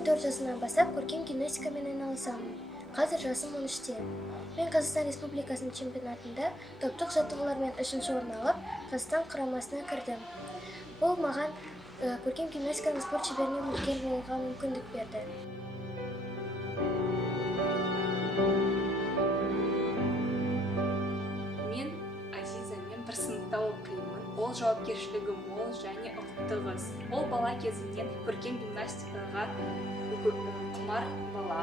Мен 4 жасымнан бастап көркем гимнастикамен айналысамын. Қазір жасым 13-те. Мен Қазақстан Республикасының чемпионатында топтық жаттығулармен 3-ші орын алып, Қазақстан құрамасына кірдім. Бұл маған көркем гимнастиканың спорт шеберіне үміткер болуға мүмкіндік берді. Мен Азиза, мен бір сыныпта оқимын. Ол жауапкершілігі мол және ұқыпты қыз. Ол бала кезінен көркем гимнастикаға құмар бала.